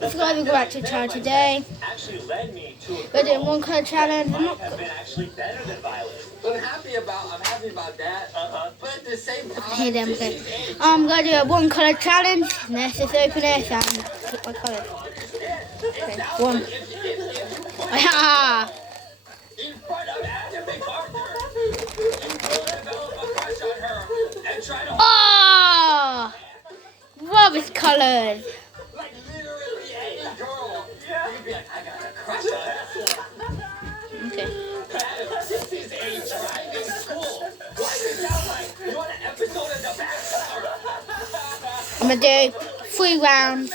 Let's go to back to challenge today. We're doing one color challenge. I'm happy about that. But at the same time, Here them go. I'm gonna do a one color challenge. Let's just open it and pick my color. Okay, one. Ah! in front of Adam MacArthur, you will develop a crush on her and try to Oh! Rubbish colors. like literally any girl. You'd be like, I got a crush on this one. Okay. Adam, this is a driving school. Why does it sound like you're on an episode of The Bachelor? I'm gonna do 3 rounds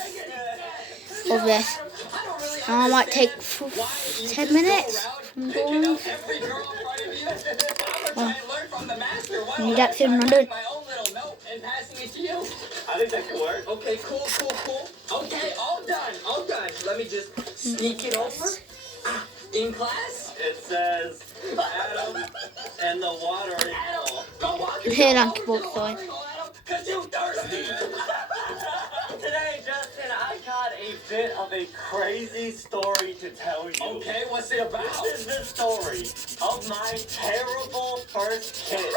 of this. I might take 10 minutes from doing. Every girl in front of you. I'm gonna try and learn from the master. Why Need don't that I soon, start I'll do it. writing my own little note and passing it to you? I think that could work. Okay, cool. Okay, all done. Let me just sneak it over. In class? It says Adam and the water. Adam, go walk Here, I'm keyboard side. because you thirsty. Today, Justin, I got a bit of a crazy story to tell you. Okay, what's it about? This is the story of my terrible first kiss.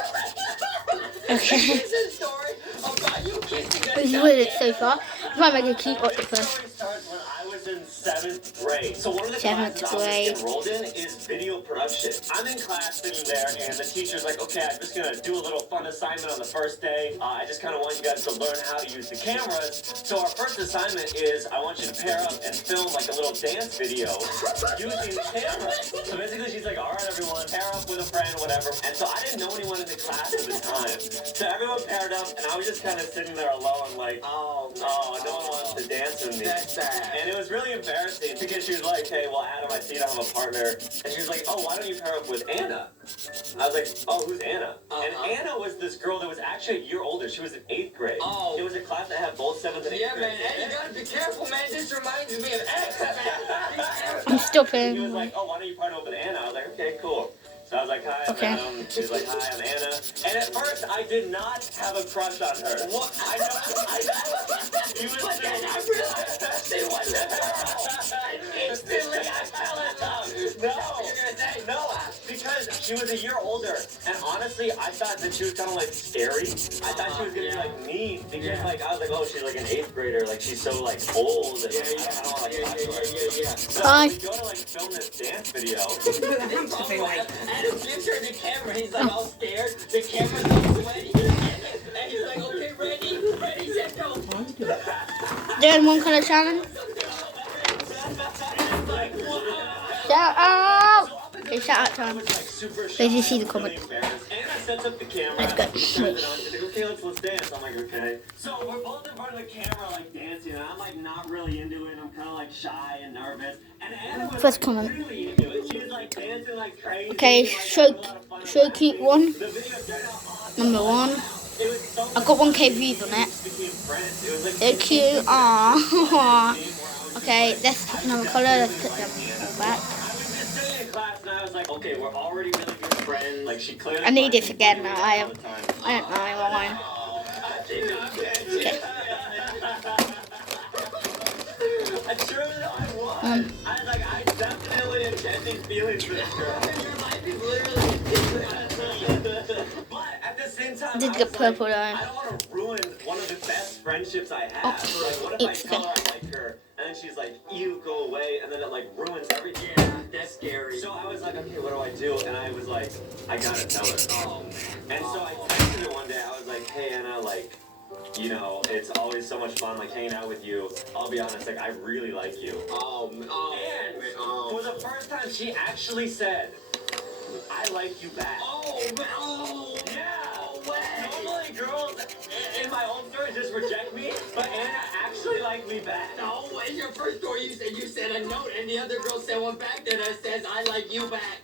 Okay. This is a story about you kissing a This is what it is so far. I might make a keyboard This first. story starts when I was in 7th grade. So one of the 7th classes I grade. was enrolled in is video production. I'm in class sitting there, and the teacher's like, okay, I'm just going to do a little fun assignment on the first day. I just kind of want you guys to learn how to use the cameras. So our first assignment is I want you to pair up and film like a little dance video using the camera. So basically she's like, all right, everyone, pair up with a friend, whatever. And so I didn't know anyone in the class at the time. So everyone paired up, and I was just kind of sitting there alone like, oh, no one wants to dance with me. That's sad. And it was really embarrassing because she was like, hey, well, Adam, I see you don't have a partner. And she was like, oh, why don't you pair up with Anna? I was like, oh, who's Anna? And Anna was this girl that was actually a year older. She was in 8th grade. Oh. It was a class that had both 7th and 8th grade. Yeah, man. Hey, you gotta be careful, man. This reminds me of X, man. I'm still He was playing. like, oh, why don't you partner up with Anna? I was like, okay, cool. So I was like, hi, I'm Okay. Adam. She was like, hi, I'm Anna. And at first, I did not have a crush on her. What? I know. You was like, I realized it was a girl. Instantly, I fell in love. No. You're gonna say no, because she was a year older. And honestly, I thought that she was kind of like scary. I thought she was gonna be like mean. Because like, I was like, oh, she's like an 8th grader. Like, she's so like old. And, I don't know, like, So Hi. we go to like film this dance video. Adam gives her the camera. He's like all scared. The camera's all sweaty. And he's like, okay, ready, set, go. Doing one color challenge. Shout out. Okay, shout out to him. Did you see the comment? Let's go. Okay, let's dance. I'm like, okay. So we're both in front of the camera, like dancing, and I'm like not really into it. I'm kind of like shy and nervous. And Anna was First comment. really into it. She was like dancing like crazy. Okay, show cute one. The video turned out awesome. Number 1. It was so I got 1K views on it. became friends. It was like They're cute. Aww. Okay, let's pick another color. Let's put them all back. I was just sitting in class and I was like, okay, we're already really good friends. Like she clearly. I need this again now. I don't know why. Okay. I truly I was. I was like, I definitely am catching feelings for this girl. Your life is literally but at the same time, Did I get was purple like, though. I don't want to ruin one of the best friendships I have. Oh, Like, what if it's I tell okay. her I like her, and then she's like, you go away, and then it like ruins everything. That's scary. So I was like, okay, what do I do? And I was like, I gotta tell her. And so I texted her one day. I was like, hey Anna, like, you know, it's always so much fun, like hanging out with you. I'll be honest, like I really like you. And for the first time, she actually said, I like you back. Yeah. Normally girls in my own story just reject me, but Anna actually liked me back. No, in your first story you said a note, and the other girl sent one back that says I like you back.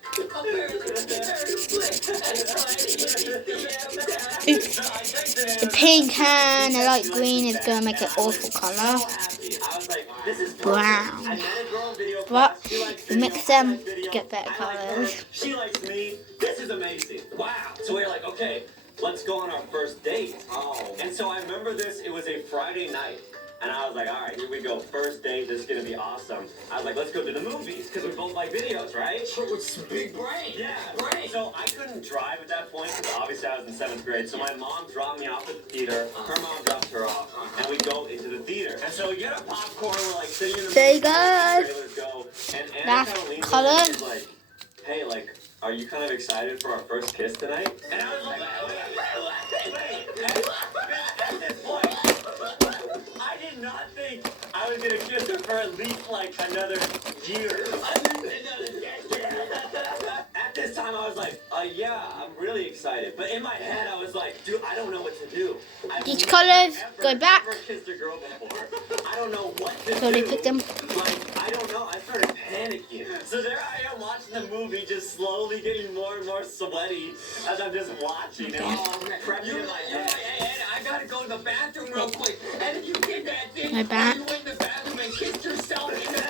The pink and the light green is going to make an awful color. Brown. But you mix them to get better colors. She likes me. This is amazing. Wow. So we're like, okay, let's go on our first date. And so I remember this. It was a Friday night. And I was like, all right, here we go. First date, this is going to be awesome. I was like, let's go to the movies, because we both like videos, right? Sure, with some big brain. Yeah. Right. So I couldn't drive at that point, because obviously I was in 7th grade. So my mom dropped me off at the theater. Her mom dropped her off. And we go into the theater. And so we get a popcorn. We're like sitting in the There you movie, go. trailers go. And Anna That's kind of leans colour. over and she's like, hey, like, are you kind of excited for our first kiss tonight? And I was like, wait. At this point, I did not think I was going to kiss her for at least like another year. At this time, I was like, yeah, I'm really excited. But in my head, I was like, dude, I don't know what to do. I've These never, colours, ever, go back. Never kissed a girl before. I don't know what to So do. they pick them. Like, I don't know. I started panicking. So there I am watching the movie, just slowly getting more and more sweaty as I'm just watching it. Oh, I'm prepping in my You're head. like, hey, Ed, I gotta go to the bathroom real quick. And if you did that thing, My back. you went in the bathroom and kissed yourself in the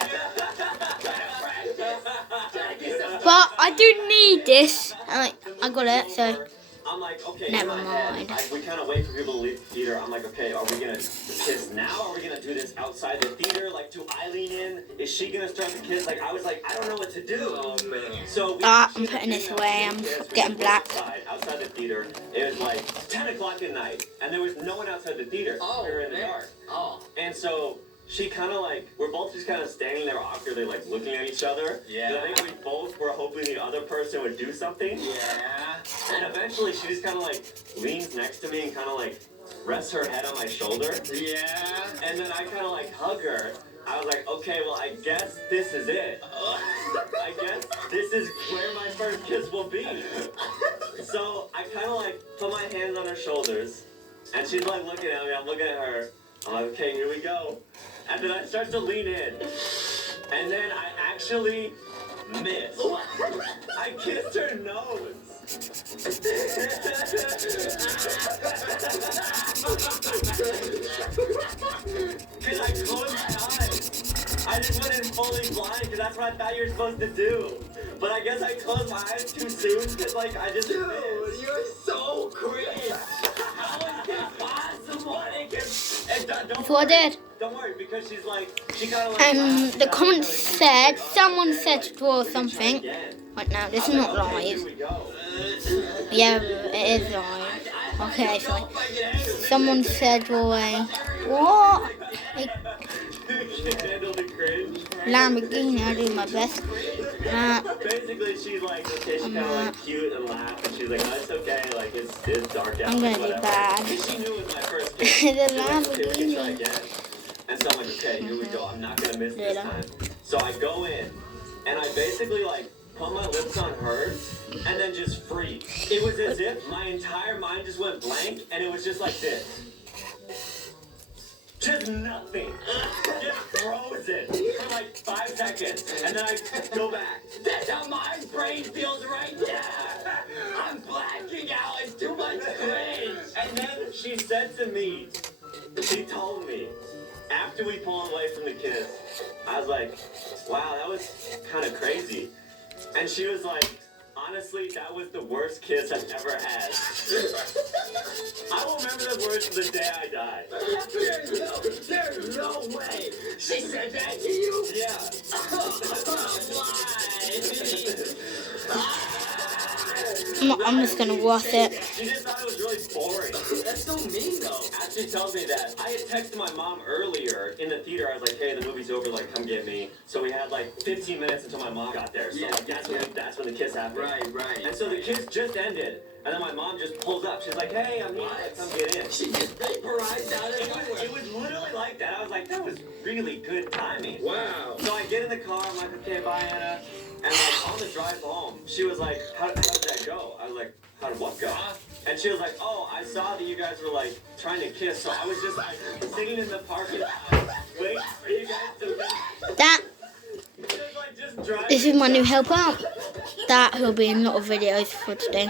But I do need this. I got it, so I'm like, okay, Never in my head, mind. we kind of wait for people to leave the theater. I'm like, okay, are we gonna kiss now? Or are we gonna do this outside the theater? Like, do I lean in? Is she gonna start the kiss? Like, I was like, I don't know what to do. Oh, man. So we I'm putting this away. I'm getting black. Outside the theater, it was like 10 o'clock at night, and there was no one outside the theater. Oh, we were in the man. dark. Oh. And so she kind of like, we're both just kind of standing there awkwardly, like looking at each other. Yeah. And I think we both were hoping the other person would do something. Yeah. And eventually she just kind of like leans next to me and kind of like rests her head on my shoulder. Yeah. And then I kind of like hug her. I was like, okay, well, I guess this is it. I guess this is where my first kiss will be. So I kind of like put my hands on her shoulders, and she's like looking at me. I'm looking at her. I'm like, okay, here we go. And then I start to lean in, and then I actually missed. I kissed her nose. Because I closed my eyes. I just went in fully blind because that's what I thought you were supposed to do. But I guess I closed my eyes too soon because, like, I just Dude, missed. you're so cringe. How is this possible? that's what I did. Don't worry, because she's like, she kind of like. The comments said, someone said to draw something. Again. Right now, this is not Okay, here live. we go. Yeah, it is live. Okay, sorry. Someone said draw a what? A Can't handle the cringe. Lamborghini. I do my best. Basically, she's like, okay, she's kind of like cute and laugh, and she's like, no, it's okay, like it's dark out. I'm gonna like, do whatever. bad. She knew it was my first kiss. The She's like, okay, we can try Lamborghini. again. And so I'm like, okay, here we go. I'm not gonna miss this Later. time. So I go in, and I basically like put my lips on hers, and then just freeze. It was as if my entire mind just went blank, and it was just like this. Just nothing. Just frozen for like 5 seconds. And then I go back. That's how my brain feels right now. I'm blacking out. It's too much cringe. And then she said to me, she told me, after we pulled away from the kiss, I was like, wow, that was kind of crazy. And she was like, honestly, that was the worst kiss I've ever had. I will remember those words to the day I die. There's no way. She said that to you? Yeah. I'm just gonna watch it. She just thought it was really boring. That's so mean, though. As she tells me that, I had texted my mom earlier in the theater. I was like, hey, the movie's over, like, come get me. So we had like 15 minutes until my mom got there. So Yeah, like, that's when the kiss happened. Right. And so the kiss just ended. And then my mom just pulls up. She's like, hey, I'm here. Like, come get in. She just vaporized out of nowhere. It was literally like that. I was like, that was really good timing. Wow. So I get in the car. I'm like, okay, bye, Anna. And like on the drive home, she was like, how did that go? I was like, how did what go? And she was like, oh, I saw that you guys were like trying to kiss. So I was just like sitting in the parking lot, waiting for you guys to leave. That Just, like, just driving. this is my new help out. That will be in a lot of videos for today.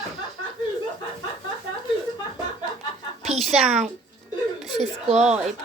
Peace out. Subscribe.